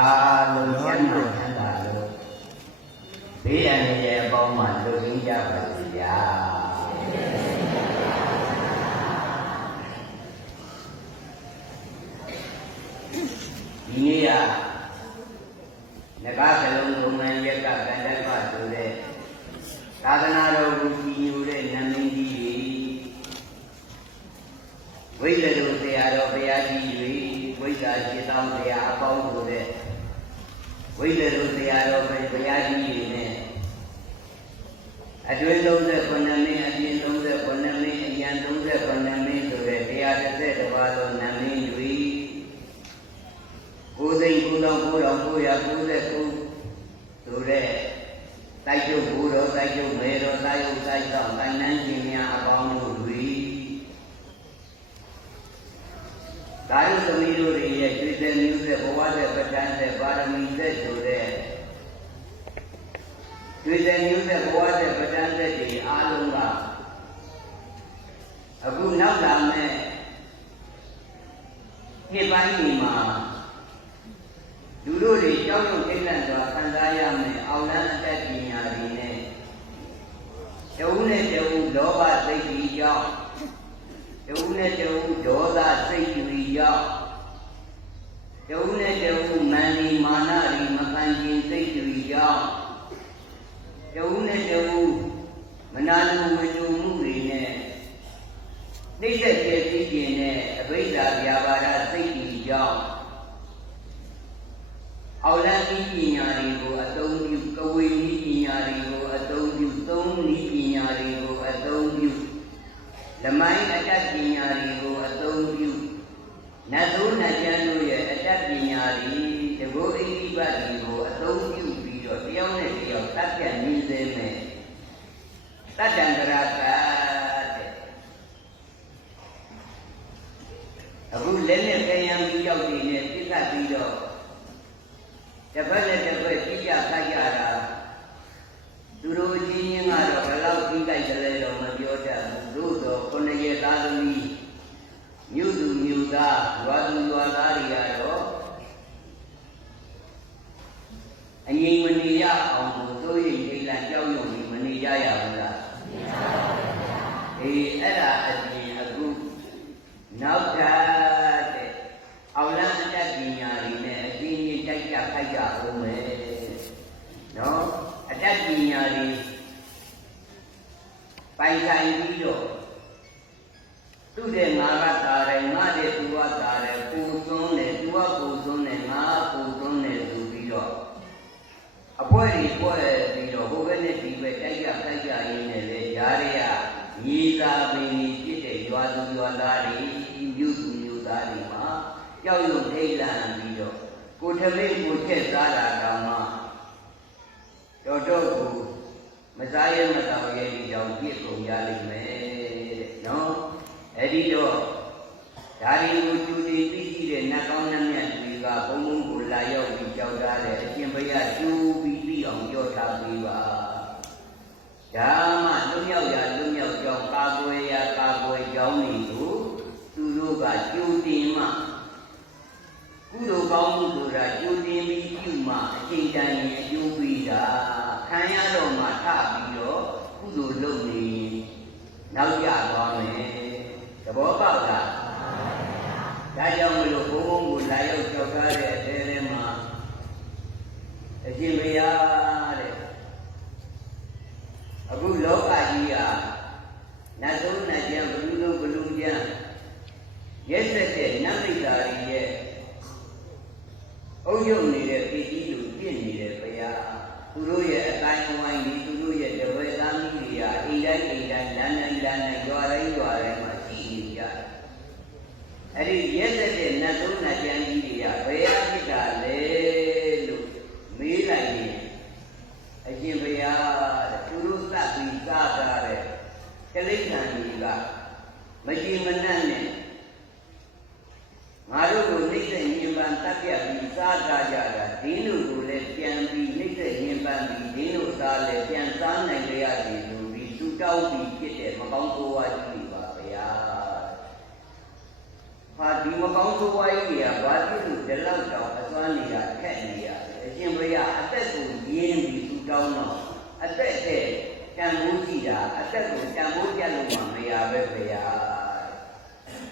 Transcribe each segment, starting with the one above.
အားလုံးကျမ်းမာချမ်းသာလို့ဘေးရန်ရဲ့အပေါင်းမှာလွတ်ကင်းကြပါစေဗျာဒီနေ့ကငကားကလုံးဘုံမှန်ရက်ကကန္တကဆိုတဲ့သာသနာတော်ကိုကြည်ညိုတဲ့နမင်းကြီးတွေဝိဇ္ဇာတို့တရားတော်ဘုရားကြီးတွေဝိဇ္ဇာရှိသောတရားအပေါင်းဆိုတဲ့ ဝိဇ္ဇာတို့တရားတော်ဘုရားကြီးတွေနဲ့အတွင်း39မင်းအပြင်39မင်းအရန်39မင်းဆိုတဲ့တရားတစ်သက်တစ်ပါးသောနမင်းတွေကိုယ်သိကုသော9999ဆိုတဲ့တိုက်ကျုပ်ဘူတော်တိုက်ကျုပ်မေတော်တိုက်ကျုပ်တိုက်တော့တိုင်းနှန်းရှင်များအပေါင်းတို့တွေဒါရုသမီးတို့ရဲ့ကျွေး တဲ့မျိုးတဲ့ဘဝတဲ့ပဋ္ဌာန်းတဲ့ပါရမီတဲ့ဆိုတဲ့ကျွေးတဲ့မျိုးတဲ့ဘဝတဲ့ပဋ္ဌာန်းတဲ့ဒီအားလုံးကအခုနောက်လာမဲ့နှစ်ပိုင်းဒီမှာလူတို့တွေကြောက်ရွံ့ထိတ်လန့်စွာခံစားရမယ်အောင်လန်းအသက်ပညာတွေနဲ့တဝုနဲ့တဝုလောဘစိတ်ကြီးကြောင့်တဝုနဲ့တဝုဒေါသစိတ်ကြီးကြောင့်တဝုနဲ့တဝုမာနီမာနတွေမခံခြင်းစိတ်ကြီးကြောင့်တဝုနဲ့တဝုမနာလိုဝိတုမှုတွေနဲ့နှိမ့်သက်ကျေသိခြင်းနဲ့အဘိဓါဗျာပါဒစိတ်ကြီးကြောင့် အောက်လန်းဤပညာတွေကိုအသုံးပြုကဝေဤပညာတွေကိုအသုံးပြုသုံးဤပညာတွေကိုအသုံးပြုလမိုင်းအတတ်ပညာတွေကိုအသုံးပြုနတ်သိုးနတ်ကျမ်းတို့ရဲ့အတတ်ပညာတွေတဘောအိဋ္ဌိပတ်တွေကိုအသုံးပြုပြီးတော့တယောက်နဲ့တယောက်တတ်ပြတ်နေစေမယ်တတ္တံကရကတဲ့အခုလက်နဲ့ခရံပြီးရောက်နေနဲ့ပြစ်ခတ်ပြီးတော့ တစ်ဖက်နဲ့တစ်ဖက်ကြည့်ကြခိုက်ကြတာသူတို့ချင်းချင်းကတော့ဘယ်လောက်ပြီးကြိုက်တယ်လဲတော့မပြောတတ်ဘူးသို့တော့ခုနှစ်ရက်သားသမီးမြို့သူမြို့သားရွာသူရွာသားတွေကတော့အငြိမ်မနေရအောင်ကိုသိုးရိပ်ဒိလန်ကြောက်ရွံ့ပြီးမနေကြရဘူးလားမနေပါဘူးအေးအဲ့ဒါအပြင်အခုနောက်ထပ်တဲ့အောင်လန်းအတတ်ပညာတွေနဲ့အပြင်းကြီးတိုက်ကြခိုက်ကြအောင်မယ်နော်အတတ်ပညာတွေပို င်ဆိုင်ပြီးတော့သူ့တဲ့ငါကတာတယ်ငါတဲ့သူကတာတယ်ပူသွန်းတယ်သူကပူသွန်းတယ်ငါပူသွန်းတယ်ဆိုပြီးတော့အဖွဲတွေဖွဲပြီးတော့ဟိုဘက်နဲ့ဒီဘက်တိုက်ကြခိုက်ကြရင်းနဲ့လေရားတွေကညီသာပင်ကြီးဖြစ်တဲ့ရွာသူရွာသားတွေမြို့သူမြို့သားတွေမှာကြောက်ရွံ့ထိတ်လန့်ပြီးတော့ကိုထမိတ်ကိုချက်စားတာတောင်မှတော်တော်ကို မစားရမတော်ရဲ့ဒီကြောင့်ပြည့်ကုန်ရလိမ့်မယ်တဲ့နော်အဲ့ဒီတော့ဒါတွေကိုကျူတည်ပြီးကြည့်တဲ့နတ်ကောင်းနတ်မြတ်တွေကဘုံဘုံကိုလာရောက်ပြီးကြောက်ထားတဲ့အရှင်ဘုရားကျူပြီးပြီးအောင်ပြောထားပေးပါဒါမှလွတ်မြောက်ရာလွတ်မြောက်ကြောင်းကာကွယ်ရာကာကွယ်ကြောင်းတွေကိုသူတို့ကကျူတင်မှကုသိုလ်ကောင်းမှုဆိုတာကျူတင်ပြီးပြုမှအချိန်တန်ရင်အကျိုးပေးတာခံရတော့မှထပြီးတော့ကုသိုလ်လုပ်နေ နောက်ကျသွားမယ်သဘောပေါက်လားဒါကြောင့်မလို့ဘုံဘုံကိုလာရောက်ကြောက်ထားတဲ့အတဲထဲမှာအရှင်ဘုရားတဲ့အခုလောကကြီးကနတ်ဆုံးနတ်ကျန်ဘလူလုံးဘလူကျန်ရက်ဆက်တဲ့နတ်မိတ်သားကြီးရဲ့အုပ်ချုပ်နေတဲ့ပြည်ကြီးလူပြည့်နေတဲ့ဘုရားသူတို့ရဲ့အတိုင်းအဝိုင်းဒီသူတို့ရဲ့တပည့်သားမိတွေကအိမ်တိုင်းအိမ်တိုင်းလမ်းတိုင်းလမ်းတိုင်းရွာတိုင်းရွာတိုင်းမှာရှိနေကြတယ်အဲ့ဒီရက်ဆက်တဲ့နတ်ဆုံးနတ်ကျန်ကြီးတွေကဘယ်အဖြစ်တာလဲလို့မေးလိုက်ရင်အရှင်ဘုရားတဲ့သူတို့သတ်ပြီးစားတာတဲ့ကလိဋ္ဌာန်ကြီးကမကြည်မနှံ့နဲ့ငါတို့ကိုနှိမ့်တဲ့ညင်ပန်တက်ပြတ်ပြီးစားကြကြတာဒီလူကိုလည်းပြန်ပြီးနှိမ့်တဲ့ညင်ပန်ပြီးဒီလူသားလည်းပြန်စားနိုင်ကြရတယ်လို့ပြီးသူတောင်းပြီးဖြစ်တဲ့မကောင်းဆိုးဝါးကြီးပါဗျာ။ဟာ ဒီမကောင်းဆိုးဝါးကြီးကဘာဖြစ်လို့ဒီလောက်တောင်အသွားနေတာခက်နေရတယ်အရှင်ဘုရားအသက်ကိုရင်းပြီးသူတောင်းတော့အသက်တဲ့တန်ဖိုးကြည့်တာအသက်ကိုတန်ဖိုးပြတ်လို့မှမရပဲဘုရား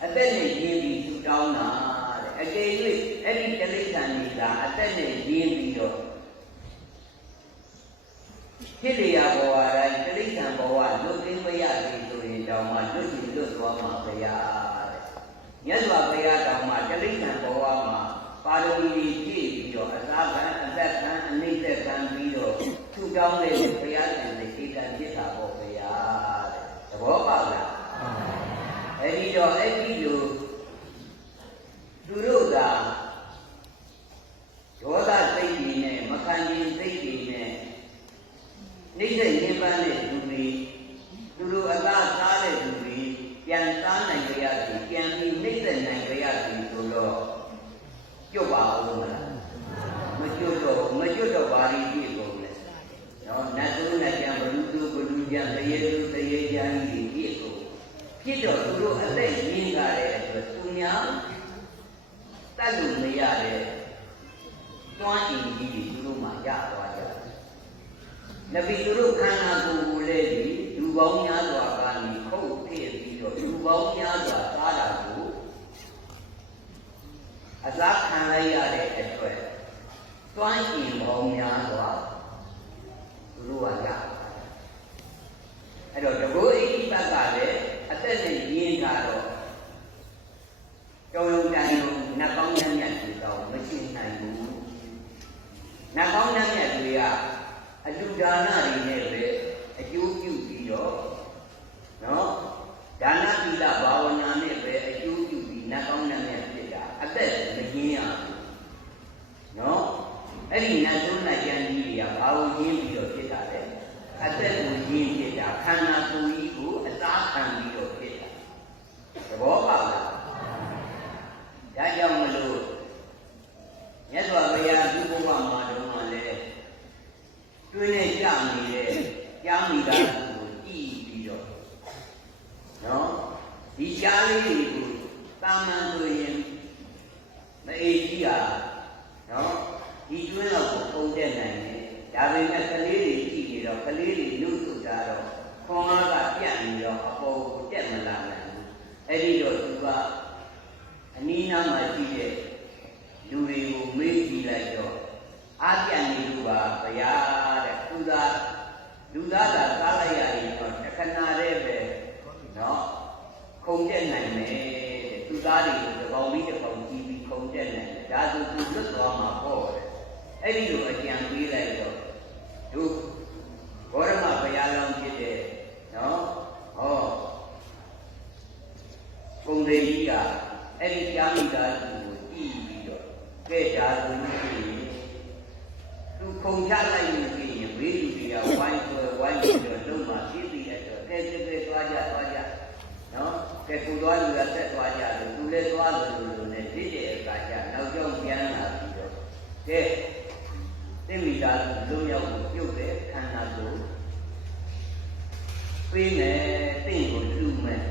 အသက်နဲ့ရင်းပြီးသူတောင်းတာတဲ့အကယ်၍အဲ့ဒီတိရစ္ဆာန်တွေကအသက်နဲ့ရင်းပြီးတော့ဖြစ်လျာဘဝတိုင်းတိရစ္ဆာန်ဘဝလွတ်သိမ်းမရသေးဆိုရင်တောင်မှလွတ်ကြည့်လွတ်သွားမှာဘုရားတဲ့ မြတ်စွာဘုရားတောင်မှတိရစ္ဆာန်ဘဝမှာပါရမီတွေပြည့်ပြီးတော့အသာခံအသက်ခံအနိစ္စခံပြီးတော့သူတောင်းတဲ့ဘုရားရှင်တွေဧကံဖြစ်တာပေါ့ဘုရားတဲ့သဘောပေါက်လားအဲ့ဒီတော့အဲ့ဒီလိုသူတို့ကဒေါသစိတ်တွေနဲ့မခံရင်စိတ်တွေနဲ့နှိမ့်တဲ့ဉာဏ်ပန်းတဲ့လူတွေသူတို့အသာစားတဲ့လူတွေပြန်စားနိုင်ကြရစီပြန်ပြီးနှိမ့်သက်နိုင်ကြရစီဆိုတော့ကြွပါဦးမလားမကြွတော့မကြွတော့ဘာလို့ကြည့်ကုန်လဲနော်နတ်သူနတ်ကြံဘလူ သူဘလူကြံတရေသူတရေကြံကြီးကြည့်ကုန်ဖြစ်တော့သူတို့အသက်ရင်းကြတဲ့အတွက်သူများတတ်လို့မရတဲ့တွန်းအင်ကြီးတွေသူတို့မှရသွားကြတယ်။နဗီသူတို့ခန္ဓာကိုယ်ကိုလည်းဒီလူပေါင်းများစွာကနေခုတ်ထည့်ပြီးတော့လူပေါင်းများစွာသားတာကိုအစားခံလိုက်ရတဲ့အတွက်တွန်းအင်ပေါင်းများစွာသူတို့ကရပါတယ်။ အဲ့တော့တဘောအိဋ္ဌိပတ်ကလည်းအသက်နဲ့ရင်းတာတော့တောင်းလုံးတိုင်းလုံးနတ်ကောင်းညံ့ညံ့တွေတော့မရှိနိုင်ဘူး။နတ်ကောင်းညံ့ညံ့တွေက အလူဒါနတွေနဲ့ပဲအကျိုးပြုပြီးတော့နော်ဒါနသီလဘာဝနာနဲ့ပဲအကျိုးပြုပြီးနတ်ကောင်းညံ့ညံ့ဖြစ်တာအသက်မရင်းရဘူး။နော်အဲ့ဒီနတ်ဆုံးနတ်ကျမ်းကြီးတွေကဘာကိုရင်းပြီးတော့ဖြစ်တာလဲ။အသက်ကိုရင်းဖြစ်တာခန္ဓာကိုယ်ကြီးကိုအသားခံပြီးတော့ဖြစ်တာ။သဘောပေါက်လား။ဒါကြောင့်မလို့မြတ်စွာဘုရားဒီဘုရားမှာတော့မှလည်းတွင်းနဲ့ကြနေတဲ့ကြားမိသားစုကိုကြည်ပြီးတော့နော်ဒီရှားလေးတွေကိုတာမန်ဆိုရင် မအေးကြီးဟာနော်ဒီတွင်းတော့ကိုပုံတက်နိုင်တယ်ဒါပေမဲ့ကလေးတွေကြည့်နေတော့ကလေးတွေနှုတ်ထုတ်တာတော့ခွန်အားကပြတ်နေတော့အပေါ်ကိုတက်မလာနိုင်ဘူးအဲ့ဒီတော့သူကအနီးနားမှာရှိတဲ့လူတွေကိုမေးကြည့်လိုက်တော့အာပြတ်နေလို့ပါဗျာတဲ့သူသာလူသားသာစားလိုက်ရရင်တော့တခဏတည်းပဲနော်ခုံတက်နိုင်မယ်တဲ့သူသားတွေကိုတကောင်ပြီးတကောင် ဒါဆိုသူလွတ်သွားမှာပေါ့တဲ့အဲ့ဒီလိုအကြံပေးလိုက်တော့တို့ဘောရမဘုရားလောင်းဖြစ်တဲ့နော်ဟောကုံသေးကြီးကအဲ့ဒီကြားမိသားစုကိုကြည့်ပြီးတော့ကဲဒါဆိုလို့ရှိရင်သူခုံချလိုက်လို့ရှိရင်ဝိလူတွေကဝိုင်းဆွဲဝိုင်းပြီးတော့လုံးမှာပြည့်ပြီးတဲ့တော့ကဲကဲကဲသွားကြသွားကြနော်ကဲကိုသွားလူကဆက်သွားကြလို့သူလည်းသွားလို့လို့နဲ့ဒီတဲ့အခါကျနောက်ကျောင်းပြန်လာပြီးတော့ ကဲသိမိသားစုလုံးရောက်ကိုပြုတ်တဲ့ခန္ဓာကိုပေးမယ်တင့်ကိုလူမယ်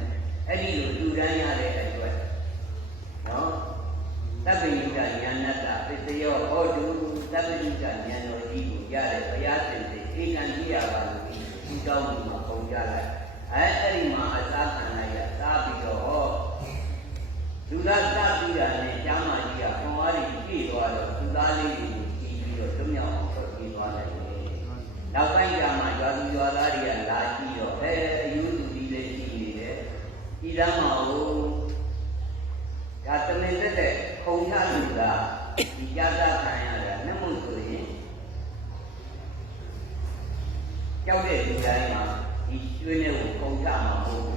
အဲ့ဒီလိုလူတန်းရတဲ့အတွက်နော်သဗ္ဗညုတဉာဏတ္တပစ္စယောဟောတုသဗ္ဗညုတဉာဏ်တော်ကြီးကိုရတဲ့ဘုရားရှင်တွေဧကံကြည့်ရပါလို့ဒီတောင်းမှုမှာပုံကြလိုက်အဲအဲ့ဒီမှာအသာခံလိုက်ရသာပြီးတော့ဟော လူသားသပြီးတာနဲ့ကျမ်းမာကြီးကဘဝရည်ပြည့်သွားတော့သူသားလေးကိုကြည့်ပြီးတော့လွတ်မြောက်အောင်ထွက်ပြေးသွားတယ်နောက်ပိုင်းကျမှရွာသူရွာသားတွေကလာကြည့်တော့အဲအယူသူဒီလေးရှိနေတယ်ဒီလမ်းမှာဟိုဒါတမင်သက်တဲ့ခုံချလူကဒီကြတာခံရတာနှမှုဆိုရင်ကြောက်တဲ့လူတိုင်းမှာဒီကျွေးနဲ့ကိုခုံချမှာမဟုတ်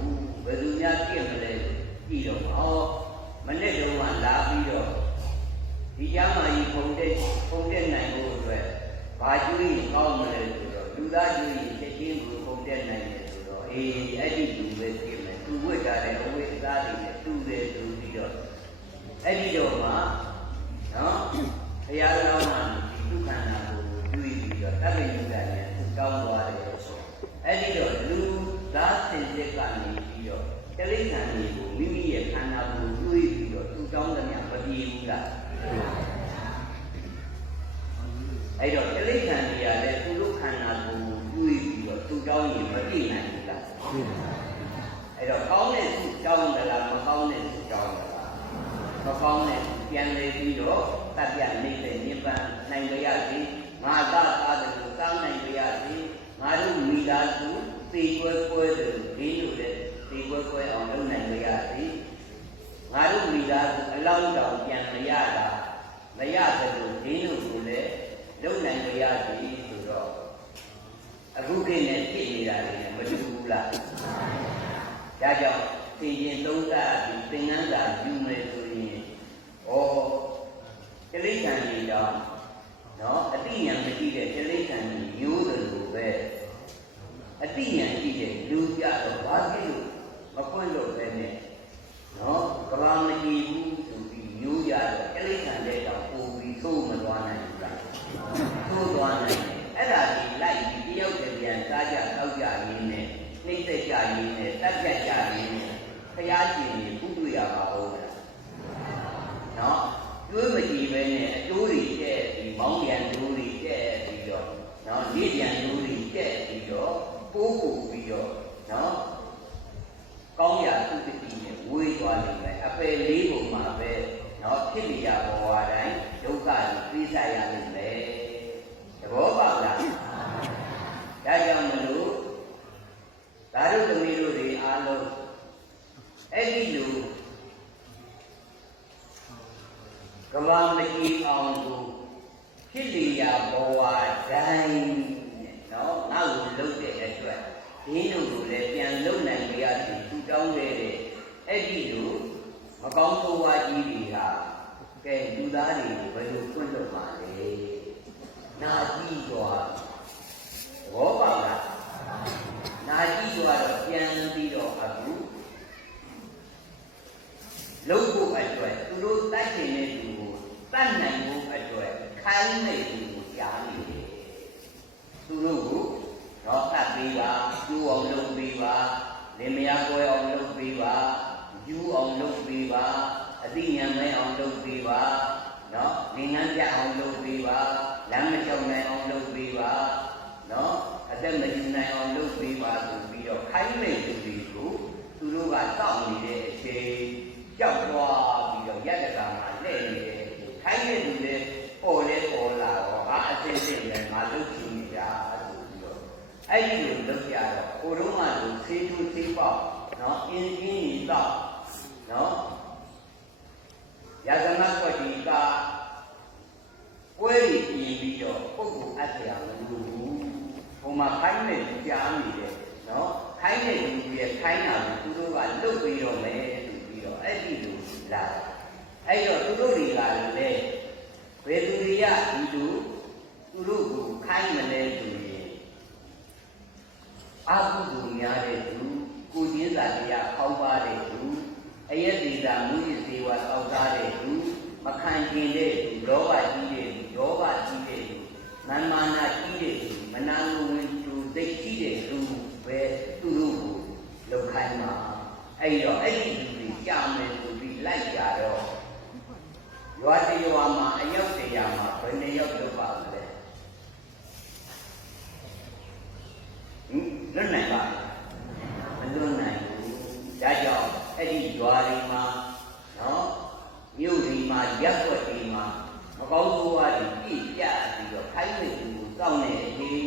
တော့တိရစ္ဆာန်တွေကလည်းသူတို့ခန္ဓာကိုယ်တွေးပြီးတော့သူ့ကြောင်းရင်မပြည့်နိုင်ဘူးလားပြည့်ပါအဲ့တော့ကောင်းတဲ့သူ့ကြောင်းသလားမကောင်းတဲ့သူ့ကြောင်းသလားမကောင်းတဲ့ပြန်လေပြီးတော့တပ်ပြနေတဲ့ညပန်းနိုင်ကြရစေငါသာသာတယ်လို့ကောင်းနိုင်ကြရစေငါတို့မိသားစုသေကွယ်ကွယ်တယ်ဘေးလို့လည်းသေကွယ်ကွယ်အောင်လုပ်နိုင်ကြရစေငါတို့မိသားစုအလောင်းတောင်ပြန်မရတာမရသလိုဒင်းတို့ကိုလည်း လုပ်နိုင်ကြရသည်ဆိုတော့အခုခေတ်နဲ့ဖြစ်နေတာလည်းမတူဘူးလားဒါကြောင့်သင်ရင်သုံးသပ်ပြီးသင်္ကန်းစာယူမယ်ဆိုရင်ဩတိရိစ္ဆာန်ကြီးတော့နော်အတိညာမရှိတဲ့တိရိစ္ဆာန်ကြီးမျိုးတယ်လို့ပဲအတိညာရှိတဲ့လူကြတော့ဘာဖြစ်လို့မပွင့်လို့ပဲနဲ့နော်ကဘာမကြည့်ဘူးဆိုပြီးမျိုးကြတော့တိရိစ္ဆာန်တဲ့တော့ပို့ပြီးသို့မသွားနိုင်ဘူးလား သို့သွားနိုင်တယ်အဲ့ဒါကြီးလိုက်ပြီးတယောက်တည်းပြန်စားကြတောက်ကြရင်းနဲ့နှိမ့်သက်ကြရင်းနဲ့တက်ပြတ်ကြရင်းနဲ့ဖျားရှင်ကြီးပုတွေ့ရပါဦးလားနော်ကျွေးမကြည့်ပဲနဲ့အကျိုးတွေတဲ့ဒီမောင်းရံကျိုးတွေတဲ့ပြီးတော့နော်လေ့ကျန်ကျိုးတွေတဲ့ပြီးတော့ပိုးပို့ပြီးတော့နော်ကောင်းရာသုတတိနဲ့ဝေးသွားလိမ့်မယ်အပယ်လေးပုံမှာပဲနော်ဖြစ်နေရဘဝတိုင်းဒုက္ခကိုသိစားရလိမ့်မယ်သဘောပေါက်လားဒါကြောင့်မလို့ဒါတို့သမီးတို့တွေအားလုံးအဲ့ဒီလိုက ဘာမကြီးအောင်ကိုဖြစ်လျာဘဝတိုင်းနဲ့နော်ငါ့ကိုလှုပ်တဲ့အတွက်ဒီလိုကိုလည်းပြန်လှုပ်နိုင်ကြရစီထူတောင်းခဲ့တဲ့အဲ့ဒီလိုမကောင်းသောဝါကြီးတွေကကဲလူသားတွေကိုဘယ်လိုဖွင့်လို့ပါလဲနာကြည့်သွားသဘောပေါက်လားနာကြည့်သွားတော့ပြန်ပြီးတော့အခုလှုပ်ဖို့အတွက်သူတို့တတ်ခြင်းတဲ့လူကို တတ်နိုင်ဖို့အတွက်ခိုင်းနေသူကိုကြားနေတယ်သူတို့ကိုတော့တတ်ပေးပါကျူအောင်လုပ်ပေးပါလင်မယားပွဲအောင်လုပ်ပေးပါယူအောင်လုပ်ပေးပါအသိဉာဏ်မဲအောင်လုပ်ပေးပါနော်ငင်ငန်းပြအောင်လုပ်ပေးပါလမ်းမလျှောက်နိုင်အောင်လုပ်ပေးပါနော်အသက်မယူနိုင်အောင်လုပ်ပေးပါဆိုပြီးတော့ခိုင်းနေသူတွေကိုသူတို့ကတောက်နေတဲ့အချိန်ကြောက်သွားပြီးတော့ရက်တကာမှာလှည့်နေ တယ်ခိုင်းနေသူတွေပေါ်လေပေါ်လာတော့ဟာအစစ်စစ်နဲ့ငါလုပ်ချင်နေတာဆိုပြီးတော့အဲ့ဒီလိုလုပ်ကြတော့ကိုတော့မှလူသေးထူးသေးပေါက်နော်အင်းအင်းကြီးတော့နော်ယသမတ်ကွက်ဒီကပွဲကြီးပြင်ပြီးတော့ပုဂ္ဂိုလ်အပ်တရားမလို့ဘူးဟိုမှာခိုင်းနေကြားနေတယ်နော်ခိုင်းနေလူကြီးရဲ့ခိုင်းတာကိုသူတို့ကလုတ်ပြီးတော့မယ်ဆိုပြီးတော့အဲ့ဒီလိုလာအဲ့တော့သူတို့တွေကလည်းဘယ်သူတွေကဒီလိုသူတို့ကိုခိုင်းမလဲဆိုရင်အာဟုသူများတဲ့သူကိုကျင်းစာတရားဖောက်ပါတဲ့သူအယက်ဒီသာမူရစေဝါတောက်သားတဲ့သူမခံကျင်တဲ့သူလောဘကြီးတဲ့သူယောဘကြီးတဲ့သူမန္မာနာကြီးတဲ့သူမနာလိုဝင်သူသိကြီးတဲ့သူပဲသူတို့ကိုလောက်ခိုင်းမှာအဲ့တော့အဲ့ဒီလူတွေကြာမယ်ဆိုပြီးလိုက်ကြတော့ရွာတရွာမှာအယောက်တရာမှာဘယ်နှယောက်လောက်ပါလဲဟင်လွတ်နိုင်ပါမလွတ်နိုင်ဘူးဒါကြောင့်အဲ့ဒီရွာတွေမှာနော်မြို့တွေမှာရက်ွက်တွေမှာမကောင်းသောဝါတွေပြည့်ကြပြီးတော့ခိုင်းနေသူကိုစောင့်နေတဲ့အချိန်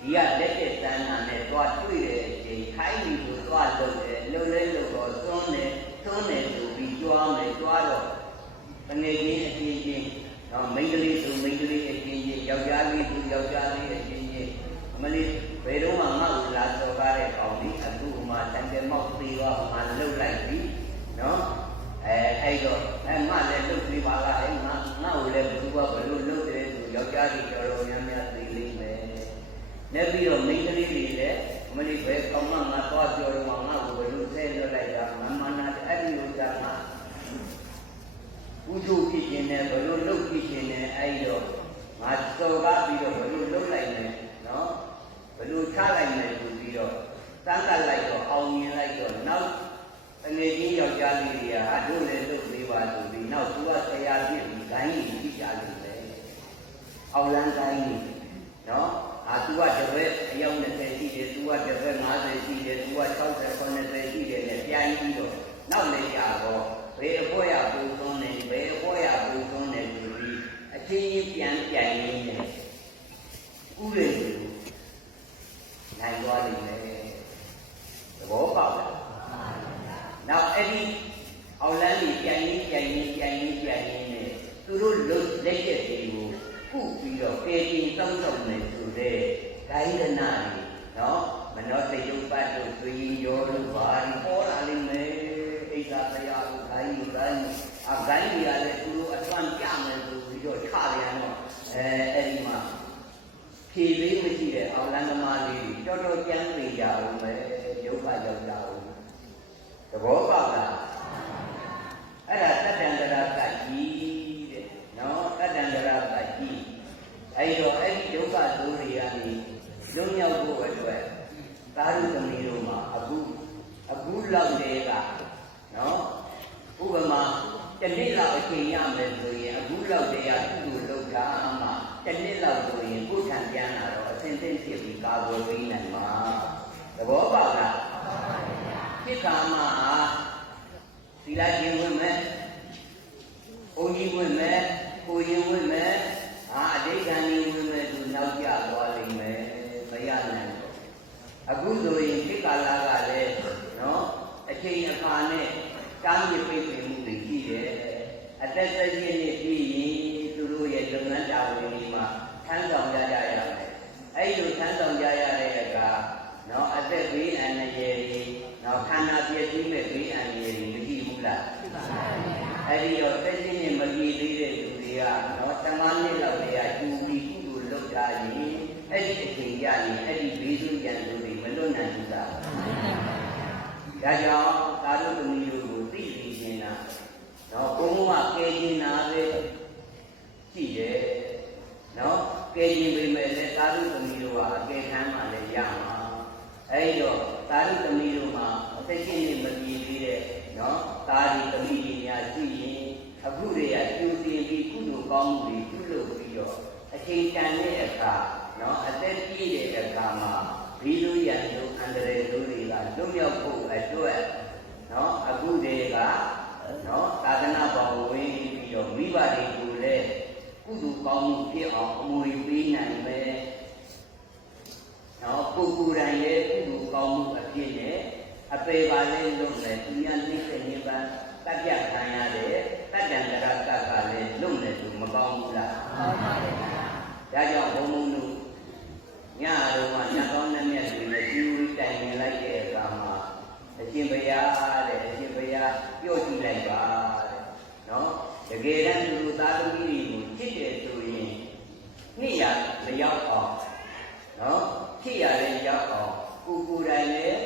ဒီကလက်တဲ့တန်းနာနဲ့တွားတွေ့တဲ့အချိန်ခိုင်းနေသူတွားလို့တယ်လှုပ်လဲလို့တော့သွန်းတယ်သွန်းတယ်ဆိုပြီးကြွားမယ်ကြွားတော့တငယ်ချင်းအချင်းချင်းနော်မိန်းကလေးဆိုမိန်းကလေးအချင်းချင်းယောက်ျားလေးဆိုယောက်ျားလေးအချင်းချင်းအမလေးဘယ်တော့မှငါ့ကိုလာတော့ကားတဲ့ကောင်လေးအခုမှတန်တယ်မောက်သေးတော့မှလှုပ်လိုက်ပြီနော်အဲအဲ့တော့အမလည်းလှုပ်ပြီးပါလားအဲ့ငါငါ့ကိုလည်းဘယ်သူကဘယ်လိုလှုပ်တ ယ်ဆိုယောက်ျားကြီးတော်တော်များများသိလိမ့်မယ်။နောက်ပြီးတော့မိန်းကလေးတွေလည်းမလေးပဲကောင်းမှငါတော့ပြောတော့ငါ့ကိုဘယ်လိုဆဲလွတ်လိုက်တာမမနာအဲ့ဒီလိုကြမှာဥဒုဖြစ်ခြင်းနဲ့ဘယ်လိုလှုပ်ဖြစ်ခြင်းနဲ့အဲ့တော့ငါစော်ကားပြီးတော့ဘယ်လိုလှုပ်လိုက်လဲနော်ဘယ်လိုချလိုက်လဲဆိုပြီးတော့တန်းတက်လိုက်တော့အောင်မြင်လိုက်တော့နောက်တငယ်ချင်းယောက်ျားလေးတွေကဟာတို့လည်းလှုပ်သေးပါဆိုပြီးနောက်သူကဆရာပြည့်ပြီးဂိုင်းကြီးကြည့်ကြလိမ့်မယ် အောင်လန်းဂိုင်းကြီးနော်အာသူကတပည့်အယောက်20ရှိတယ်သူကတပည့်50ရှိတယ်သူက60 90ရှိတယ်နဲ့ပြိုင်ပြီးတော့နောက်လည်းကြာတော့ဘယ်အဖို့ရပူသွန်းနေဘယ်အဖို့ရပူသွန်းနေဆိုပြီးအချင်းချင်းပြန်ပြိုင်နေတယ်ဥရေကိုန ထိုင်သွားလိမ့်မယ်သဘောပေါက်လားနောက်အဲ့ဒီအောင်လန်းကြီးပြန်ရင်းပြန်ရင်းပြန်ရင်းပြန်ရင်းနဲ့သူတို့လွတ်လက်ရက်တွေကိုပုပြီးတော့ပေတီတောင်းတောင်းနေဆိုတဲ့ဂိုင်းကနာကြီးနော်မနောတယုတ်ပတ်တို့သွေးရောတို့ဘာဒီပေါ်လာလိမ့်မယ်အိဒါတရားကိုဂိုင်းကိုဂိုင်းအဂိုင်းကြီးရတယ်သူတို့အသွမ်းပြမယ်ဆိုပြီးတော့ချပြန်တော့အဲအဲ့ဒီမှာ ဖြေလေးမရှိ တဲ့အောင်လန်းသမားလေးတွေတော်တော်ကြမ်းနေကြအောင်ပဲဒုက္ခရောက်ကြအောင်သဘောပေါက်လားအဲ့ဒါတတ္တန္တရာကကြီးတဲ့နော်တတ္တန္တရာကကြီးအဲ့တော့အဲ့ဒီဒုက္ခသိုးတွေကနေလွတ်မြောက်ဖို့အတွက်သာရုသမီးတို့မှာအခုအခုလောက်တည်းကနော်ဥပမာတစ်နှစ်လောက်အချိန်ရမယ်ဆိုရင်အခုလောက်တည်းကသူ့ကိုလောက်တာမှတစ်နှစ်လောက်ဆိုရင်ကိုယ်ထံပြန်လာတော့အသင်သိဖြစ်ပြီး ကာကွယ်ပေးနိုင်မှာသဘောပေါက်လားဖြစ်ခါမှာသီလကျင့်ဝင်မယ်။ဘုန်းကြီးဝင်မယ်၊ကိုရင်ဝင်မယ်၊အာအဋိဌာန်ကြီးဝင်မယ်သူနောက်ကျသွားလိမ့်မယ်။မရနိုင်ဘူး။အခုဆိုရင်ခေတ်ကာလကလည်းနော်အချိန်အခါနဲ့တားမြစ်ပိတ်ပင်မှုတွေရှိတယ်။အသက်သက်ရှင်နေပြီးရင်သူတို့ရဲ့လုပ်ငန်းတာဝန်တွေမှာထမ်းဆောင်ကြကြရမယ်။ အဲ့လိုထမ်းဆောင်ကြရတဲ့အခါနော်အသက်ဘေးအန္တရာယ်တွေနော်ခန္ဓာပြည့်စုံမဲ့ဘေးအန္တရာယ်တွေမရှိဘူးလား။အဲ့ဒီတော့သက်ရှင်နေမကြည့်သေးတဲ့လူတွေကနော်တမန်နှစ်လောက်တည်းကကျူပြီးကုသိုလ်လုပ်ကြရင်အဲ့ဒီအချိန်ကြရင်အဲ့ဒီဘေးစုရန်သူတွေမလွတ်နိုင်ဘူးလား။ဒါကြောင့်သာဓုသမီးတို့ကိုသိသိချင်းတာနော်ဘုံဘုံကကဲခြင်းနာပဲရှိတယ်နော်ကဲခြင်းပေမဲ့လည်းသာဓုသမီးတို့ကအကဲခံမှလည်း ရမှာအဲ့တော့သာဓုသမီးတို့မှာအသက်ရှင်နေမပြေသေးတဲ့နော်သာဓုသမီးတွေများရှိရင်အခုတွေကကျူတင်ပြီးကုသိုလ်ကောင်းမှုတွေပြုလုပ်ပြီးတော့အချိန်တန်တဲ့အခါနော်အသက်ပြည့်တဲ့အခါမှာဒီလိုရန်တို့အန္တရာယ်တို့တွေကလွတ်မြောက်ဖို့အတွက်နော်အခုတွေကနော်သာသနာ့ဘောင်ဝင်ပြီးတော့မိဘတွေကိုလည်းကုသိုလ်ကောင်းမှုဖြစ်အောင်အမွေပေးနိုင်မယ်နော်ပုဂ္ဂိုလ်တိုင်းရဲ့ကုသိုလ်ကောင်းမှုအဖြစ်နဲ့အ ပေပါလေးလုပ်မယ်သူများသိတဲ့နိဗ္ဗာန်တတ်ပြခံရတဲ့တတ္တန္တရကကလည်းလုပ်မယ်သူမကောင်းဘူးလားကောင်းပါရဲ့ဒါကြောင့်ဘုံဘုံတို့ညတော့မှညကောင်းတဲ့မြတ်တွေနဲ့ကျူးတိုင်နေလိုက်တဲ့အခါမှာအရှင်ဘုရားတဲ့အရှင်ဘုရားပြောကြည့်လိုက်ပါတဲ့နော်တကယ်တမ်းသူသားသမီးတွေကိုချစ်တယ်ဆိုရင်နှစ်ရမရောက်အောင်နော်ချစ်ရလည်းရောက်အောင်ကိုကိုယ်တိုင်လည်း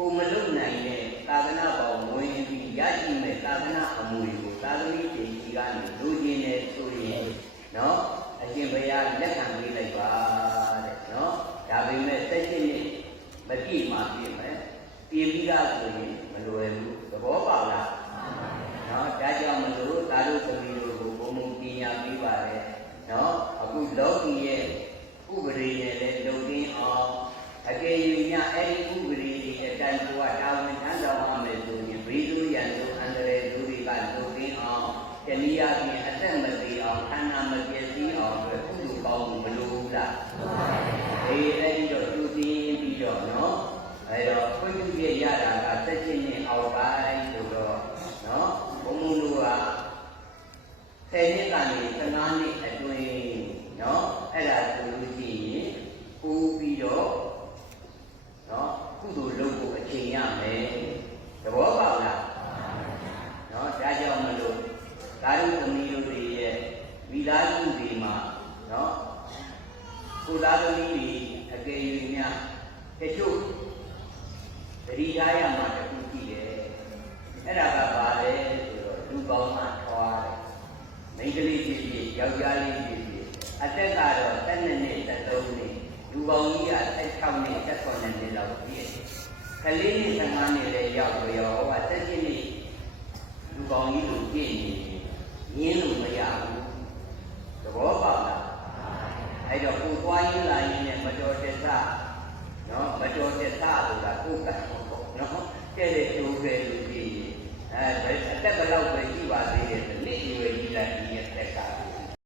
ကိုမလုံနိုင်တဲ့သာသနာပေါင်းဝင်ပြီးရရှိမဲ့သာသနာအမှုတွေကိုသာသမီတွေကြီးကနေလူချင်းနဲ့ဆိုရင်နော်အရှင်ဘုရားလက်ခံပေးလိုက်ပါတဲ့နော်ဒါပေမဲ့စိတ်ရှိနေမပြည့်မှပြည့်မယ်ပြင်ပြီးသားဆိုရင်မလွယ်ဘူးသဘောပေါက်လားနော်ဒါကြောင့်မလို့သာဓုသမီးတို့ကိုဘုံဘုံပညာပေးပါတယ်နော်အခုလောကီရဲ့ဥပဒေနဲ့လည်းလုံသိအောင်အကယ်၍ညအဲ့ဒီဥပဒေတွေအတိုင်းကိုကတာဝန်ထမ်းဆောင်ရမယ်ဆိုရင်ဘေးလူရန်တို့အန္တရာယ်တို့တွေကလုံသိအောင်တနည်းအားဖြင့်အသက်မသေးအောင်ခ န္ဓာမပြည့်စည်အောင်အတွက်ကုသိုလ်ကောင်းမှုမလိုဘူးလားအေးအဲ့ဒီတော့သူသိပြီးတော့နော်အဲ့တော့ခွင့်ပြုရရတာကတက်ချင်းနဲ့အောက်ပိုင်းဆိုတော့နော်ဘုံဘုံတို့ကဆယ်နှစ်ကနေ15နှစ်အတွင်းနော်အဲ့ဒါဆိုလို့ရှိရင်ပူပြီးတော့နော်ကုသိုလ်လုပ်ဖို့အချိန်ရမယ်သဘောပေါက်လားနော်ဒါကြောင့်မလို့ဓာတုသမီးတို့တွေရဲ့မိသားစုတွေမှာနော် ကိုသားသမီးတွေအကယ်၍များတချို့တတိထားရမှာတခုရှိတယ်အဲ့ဒါကဘာလဲဆိုတော့လူကောင်းမှထွားတယ်မိန်းကလေးဖြစ်ဖြစ်ယောက်ျားလေးဖြစ်ဖြစ်အသက်ကတော့12နှစ်13နှစ်လူကောင်းကြီးက16နှစ်18နှစ်လောက်ပြည့်ကလေးနှစ်15နှစ်လည်းရောက်ပြီးရောဟော17နှစ်လူကောင်းကြီးလိုပြည့်နေရင်းလို့မရဘူးသဘောပေါက်လားအဲ့တော့ ကိုသွားရင်းလာရင်းနဲ့မတော်တဆနော်မတော်တဆဆိုတာကိုယ်ကနော်တဲ့တဲ့ကျိုးတယ်လို့ပြီးအဲအသက်ဘယ်လောက်ပဲရှိပါသေး